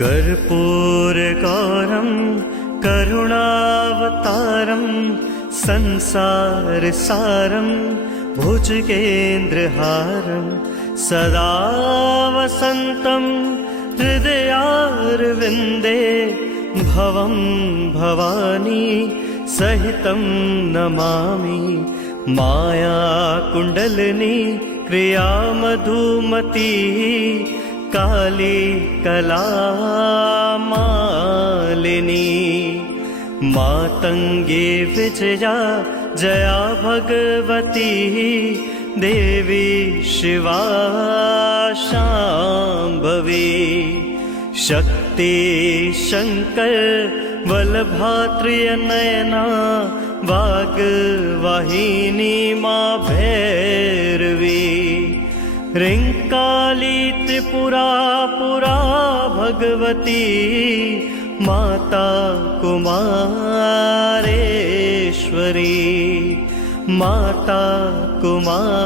कर्पूरगौरं करुणावतारं संसारसारं भुजगेन्द्रहारं सदा वसन्तं हृदयारविन्दे भवं भवानी सहितं नमामि। मायाकुण्डलिनी क्रियामधुमती काली कलामालिनी मातङ्गी विजया जया भगवती देवी शिवा शाम्भवी। शक्ति शङ्कर वल्लभात्रियनयना वाग्वाहिनी मा भैरवी। ह्रीङ्काली त्रिपुरा पुरा भगवती माता कुमारेश्वरी माता कुमारेश्वरी।